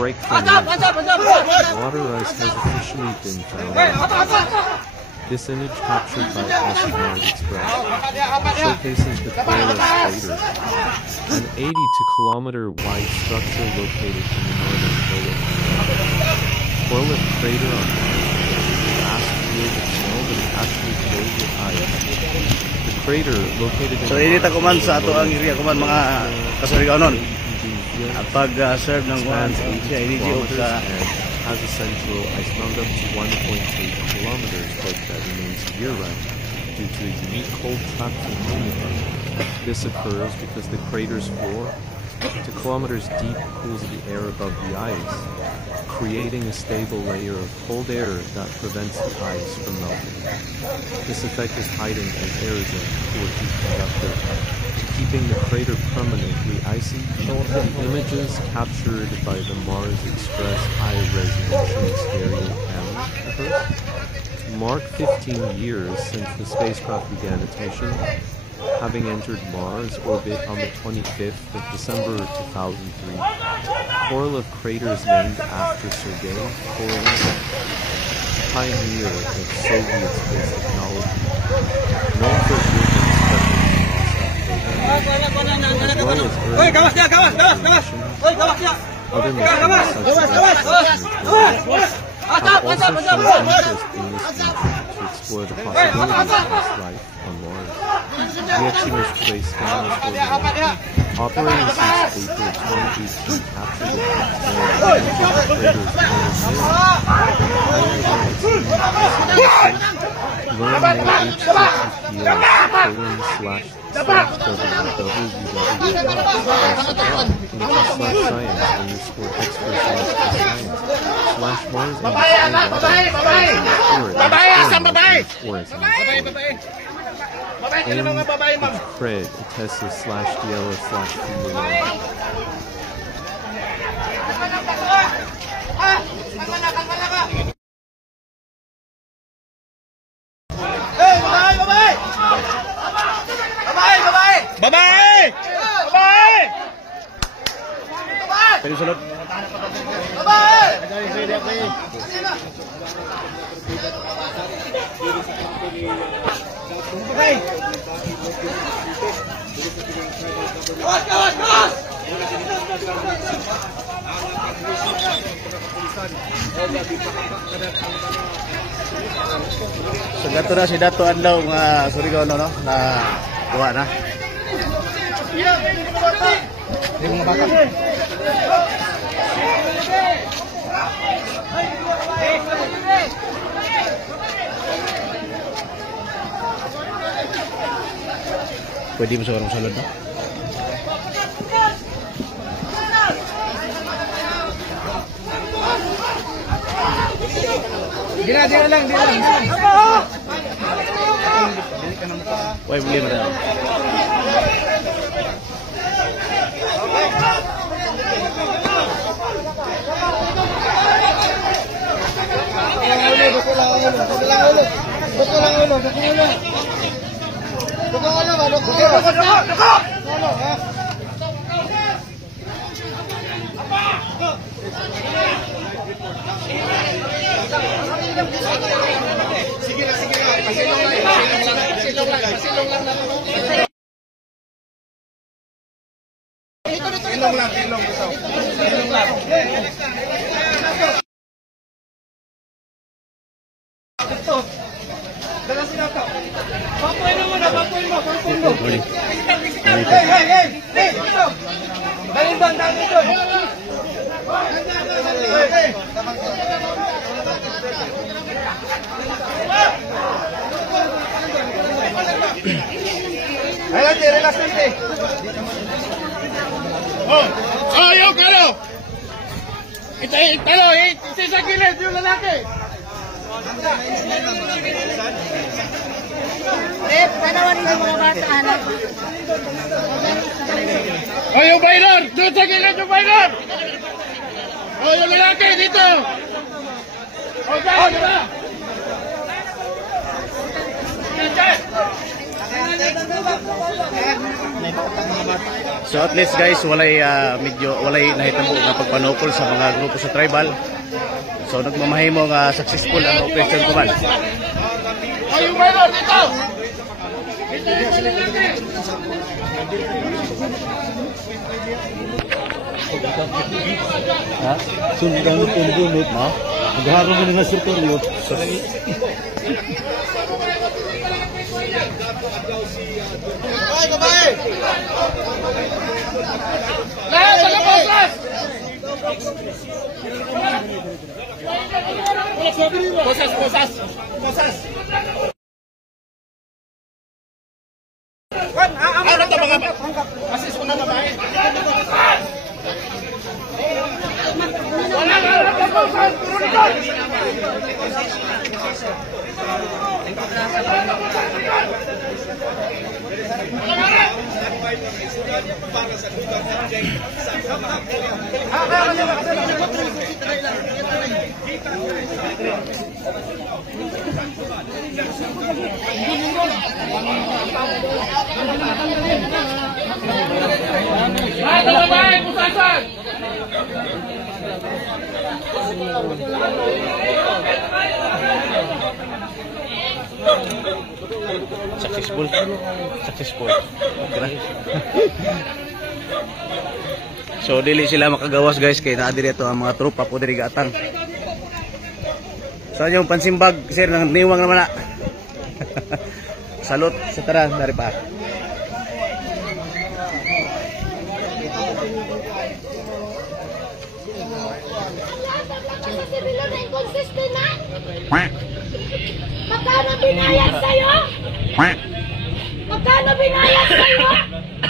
break from water ice has officially been found. This image captured by Mars Express showcases the Corylus crater, an 82-kilometer wide structure located in the northern Corylus crater on Mars is a vast field of snow that is actually filled with ice. The crater located in init ako man sa ato ang area ko man mga kasurigaonon. At pag-serve ng kuhan sa IDGO sa has a central ice mound up to 1.8 kilometers, but that remains year-round due to a unique cold trap component. This occurs because the crater's floor, 2 kilometers deep, cools the air above the ice, creating a stable layer of cold air that prevents the ice from melting. This effect is heightened as air is a poor heat conductor, keeping the crater permanently icy. The images captured by the Mars Express high-resolution stereo camera mark 15 years since the spacecraft began its mission, having entered Mars orbit on the 25th of December 2003. Korolev crater is named after Sergei Korolev, pioneer of Soviet space technology, known for his as well as early other missions have also shown interest in this region to explore the possibilities of life on Mars. DXC Space Scanners operating since April 2018 captured learn more Fred, So gato na si Dato Adlaw mga Surigao no na kuha na. Yung mga bata. Pwede mo sa karong salad no? Dila lang. Why beli mana? Sige lang. Pasilong lang na. Silong lang. Ito. Dala sila ka. Papuin mo. Hey. Dali doon. Adelante, relax. Yo, Carlo! Italo, isa sa gilid yung lalaki! Dalawa rin yung mga bata, anak. Yung Baylor! Doon sa gilid yung Baylor! Yung lalaki, dito! Diyan! So at least guys, walay nahitabo nga pagpanukol sa mga grupo sa tribal. So nagmamahimo nga successful ang operation ko man. Ha? Sunod ang punod mo. Magharong mo nga sultoryo. Successful. So dili sila makagawas guys kay naa diri ang mga tropa po diri gatang. So yung pansimbag sir nang niwang naman na. Salot sa taran dari pa. Magkano binayad sa'yo? Magkano binayad sa'yo?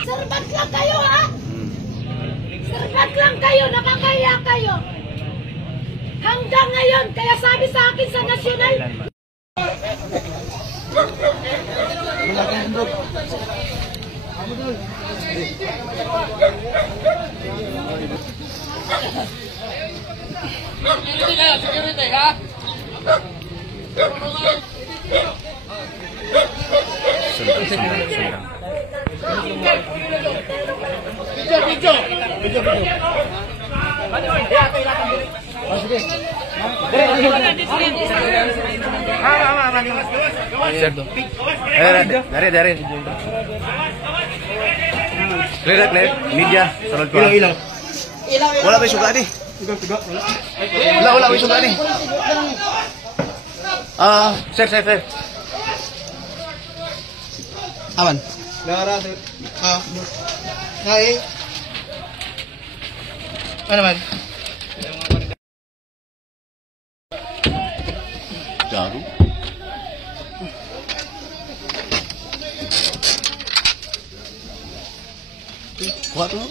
Serbat lang kayo, ha? Serbat lang kayo, nakakaya kayo. Hanggang ngayon, kaya sabi sa akin sa nasyonal. Security, ha? Dari. Clear. Media. Salod ko. Ilaw. Wala ba yung suga ni? Wala ba yung suga ni? Sir. Aman. Lara, sir. Hai. Ano man? Garu. Kuat mo?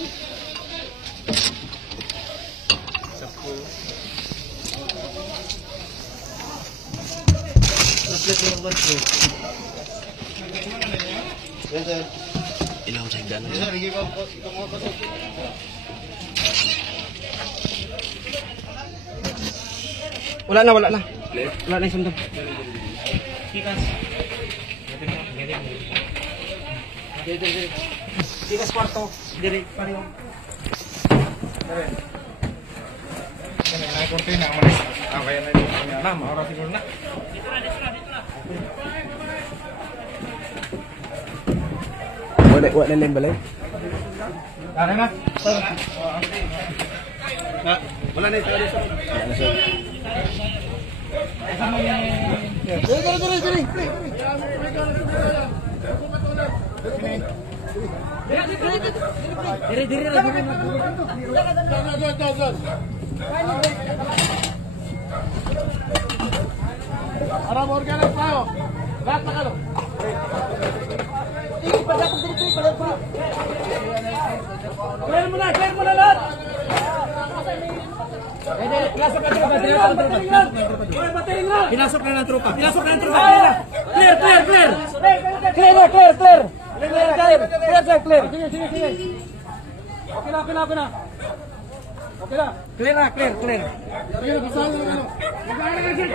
Ilaw sa higdanan. Wala na. Wala na yung sundang. Tikas kwarto. Diri, pariyo. Kortina, manis. Kaya na yung na, maura siguro na. Wala lang balay. Tara na. Wala na ito. Para organize tayo. Lahat na kalo. Clear mo na lahat. Pinasok na ng tropa. Clear. Clear. Okay na. Okay na. Clear na, clear. Okay na, basahan na ano. Basahan na sir.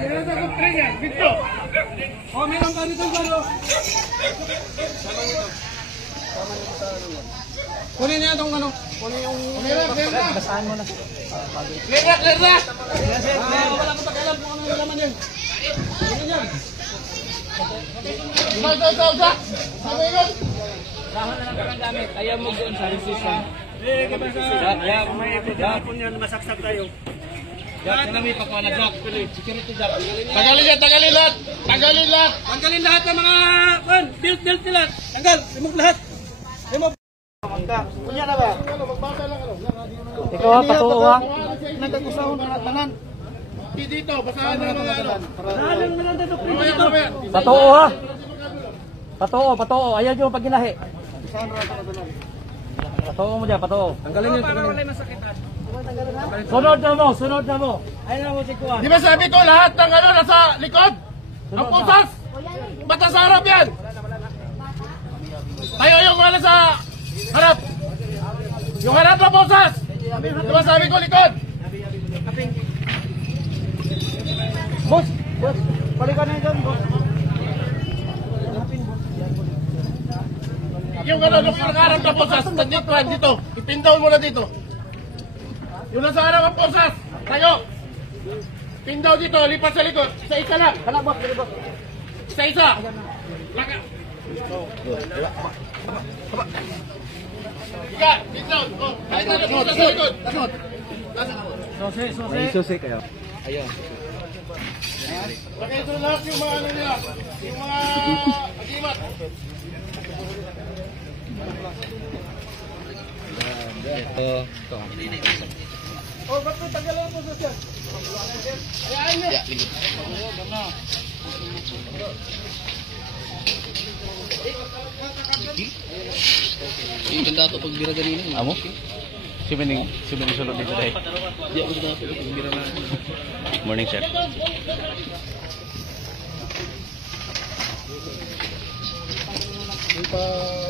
Nilata ko train yan. Dito. Oh, meron ka dito gano. Kunin niya itong ano. Kunin yung... Clear na. Basahan mo na. Clear na. Wala ko pakialam kung ano yung laman yun. Kunin yan. Sa. Sabi yun. Lahat na lang kang gamit. Ayaw mo doon sa resistant. Hapon yan, masaksak tayo. Lahat na may pagkawanagsak. Security jack. Tagalin lahat. Tanggalin lahat ng mga build nila. Tanggal. Remove lahat. Remove. Kunya na ba? Magbasa lang ano. Ikaw ha, patuo ha. Nagkakusahon na tanan. Dito, basahan na mga ano. Patuo ha. Patuo. Ayaw nyo pag ginahi. Patuo mo dyan, patuo. Tanggalin yun. Para wala masakitan. Sunod na mo. Ayun na mo si Kuan. Di ba sabi ko lahat ng ano nasa likod? Ang pusas! Ba't nasa harap yan? Tayo yung wala sa harap. Yung harap na pusas! Di ba sabi ko likod? Boss, balikan na yun, boss. Yung ano, yung harap na pusas, dito. Ipindown mo na dito. Yung nasa harap ng pusas, tayo. Pindaw dito, lipat sa likod. Isa-isa lang. Kana boss, dali boss. Isa-isa. Laka. Ika, pindaw. Oh, ay na sa likod. Susi kayo. Lagay ito lahat yung mga ano nila. Yung mga agimat. Oh, ba't may tagalan po sa siya? Hayaan niyo. Yung ganda ito pag bira ganina. Amo? Simening sulod dito dahil. Di ako ganda ito pag bira na. Morning, sir.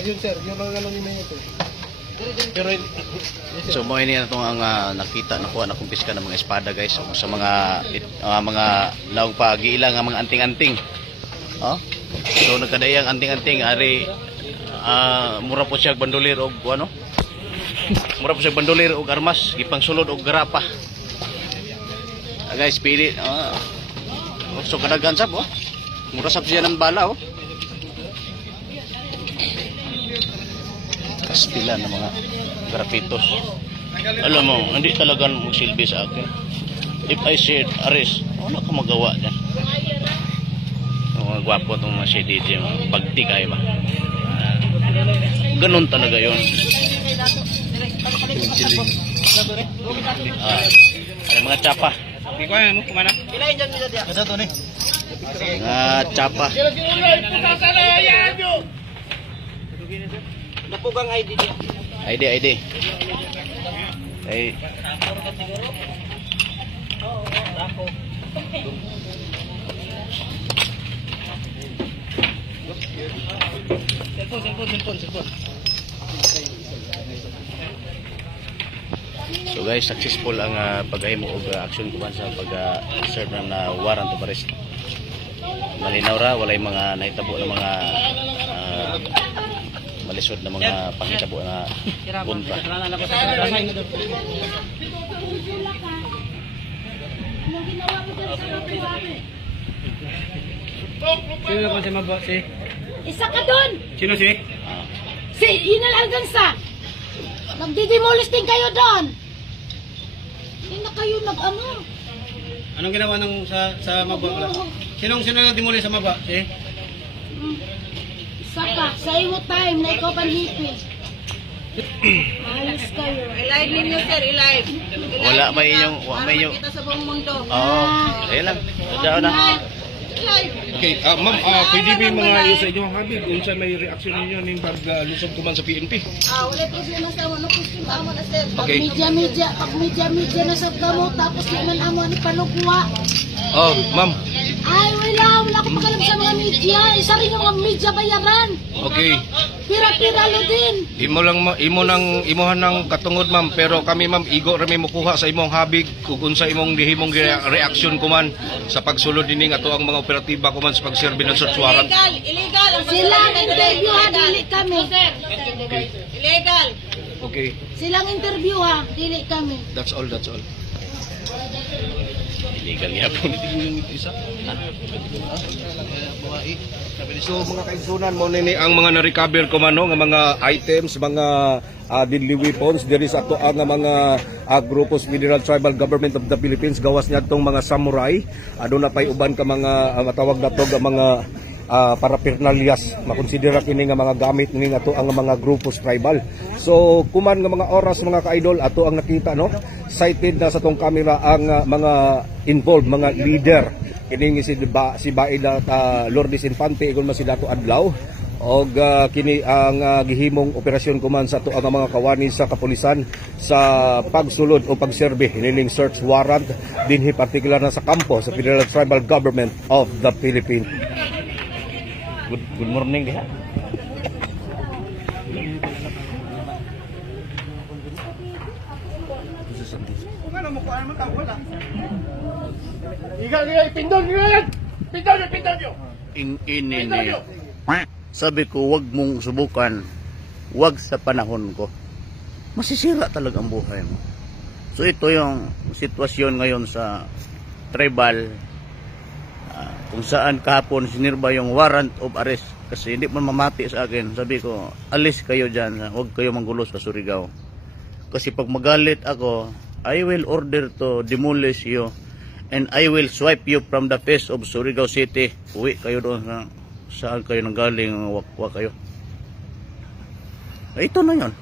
Yun sir, yung mga ano ni Mayo ito. Pero So mo ini itong ang nakita nakuha na kumpiska ng mga espada guys sa mga laong pagiilang nga mga anting-anting. Oh. So nagkadayang anting-anting ari mura po siya bandolir og ano? Mura po siya bandolir og armas, gipangsulod og garapa. Guys, pili so kadagan sab oh. Mura sab siya ng bala oh. Kastila ng mga grafitos. Alam mo, hindi talaga magsilbi sa akin. If I said arrest, wala ka magawa dyan. Mga gwapo itong mga CDJ, mga pagtikay ba. Ganun talaga yun. Ada mga tsapa. Mga tsapa. napugang ID niya. ID. Ay. Cellphone. So guys, successful ang paghimo og action kuban sa pag-serve na warrant of arrest. Malinaw ra, walay mga nahitabo na mga malisod na mga panghitabo na bunta. Sino ba si Mabo? Si? Isa ka doon! Sino si? Si Inal Alganza! Nagdidemolish din kayo doon! Hindi na kayo nag-ano. Anong ginawa ng sa Mabo? Sino nag-demolish sa Mabo? Si? Isa ka, sa imo time na ikaw panhipi. Ayos kayo. I-live ninyo, sir. I-live. Wala may inyong Kita sa buong mundo. ayun lang. Diyan na. I-live. Okay, ma'am, pwede may mga iyo sa inyong habib kung siya may reaksyon ninyo ng pag-lusog kuman sa PNP. Wala problema sa ano. Kuskin pa mo na, sir. Pag media na sa kamo, tapos naman amo ni panugwa. Oh, ma'am. Ay, wala akong pakalam sa mga media. Isa rin yung mga media bayaran. Okay. Pira-piralo din. Imuhan ng katungod, ma'am, pero kami, ma'am, igo rami mukuha sa imong habig kung unsa imong gihimong reaksyon kuman sa pagsulod dining ato ang mga operatiba kuman sa pagserbi ng search warrant. Illegal. Silang interview ha, dili kami. Illegal. Okay. Silang interview ha, dili kami. That's all. Illegal niya po. So mga kaigsunan mo nini ang mga na-recover ko man nga mga items, mga deadly weapons there is ato ang mga grupos Federal Tribal Government of the Philippines gawas niya tong mga samurai. Aduna pay uban ka mga matawag nato nga mga parapernalyas makonsidera kini nga mga gamit ning ato ang mga grupos tribal. So kuman nga mga oras mga ka-idol ato ang nakita no cited na sa tong camera ang mga involved mga leader kini si Baida Lourdes Infante igon man si Dato Adlaw og kini ang gihimong operasyon kuman sa ato ang mga kawani sa kapulisan sa pagsulod o pagserbe nining search warrant dinhi partikular na sa kampo sa Federal Tribal Government of the Philippines. Good morning diha. Ini. Sabi ko wag mong subukan. Wag sa panahon ko. Masisira talaga ang buhay mo. So ito yung sitwasyon ngayon sa tribal kung saan kahapon sinirba yung warrant of arrest kasi hindi man mamati sa akin. Sabi ko, alis kayo dyan, huwag kayo manggulo sa Surigao. Kasi pag magalit ako, I will order to demolish you and I will swipe you from the face of Surigao City. Uwi kayo doon sa saan kayo nanggaling, wakwa kayo. Ito na yun.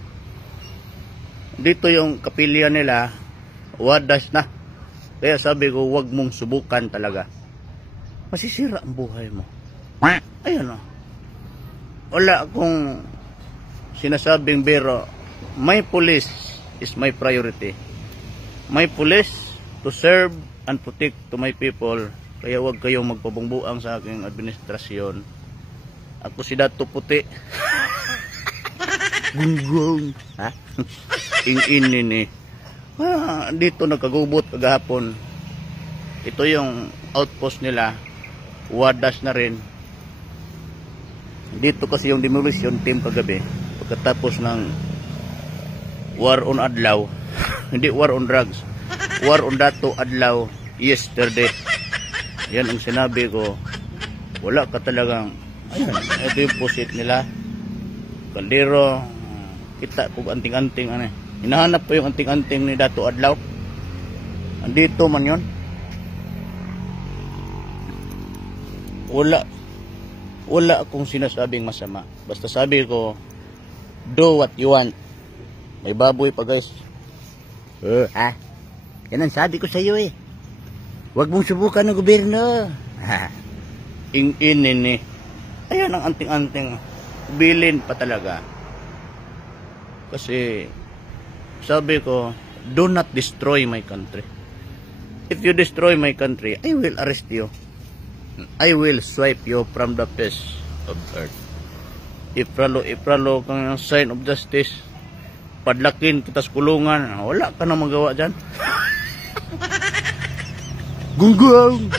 Dito yung kapilya nila, wadas na. Kaya sabi ko, huwag mong subukan talaga. Masisira ang buhay mo. Ayun o. Wala akong sinasabing biro. My police is my priority. My police to serve and protect to my people. Kaya huwag kayong magpabungbuang sa aking administrasyon. Ako si Dato Puti. Gunggong. Ha? Ing-inin eh. Dito nagkagubot kagahapon. Ito yung outpost nila. Wadas na rin. Dito kasi yung demolition team kagabi pagkatapos ng war on Adlaw. Hindi war on drugs, war on Dato Adlaw yesterday. Yan ang sinabi ko. Wala ka talagang ayun, ito yung pusit nila kaldero. Kita kung anting-anting ano. Hinahanap po yung anting-anting ni Dato Adlaw. Andito man yun. Wala akong sinasabing masama. Basta sabi ko, do what you want. May baboy pa guys. Yan ang sabi ko sa iyo eh. Huwag mong subukan ng gobyerno. Ing-inin eh. Ayan ang anting-anting. Bilin pa talaga. Kasi sabi ko, do not destroy my country. If you destroy my country, I will arrest you. I will swipe you from the face of earth. Ipralo kang sign of justice. Padlakin kita sa kulungan. Wala ka na magawa dyan. Gunggong!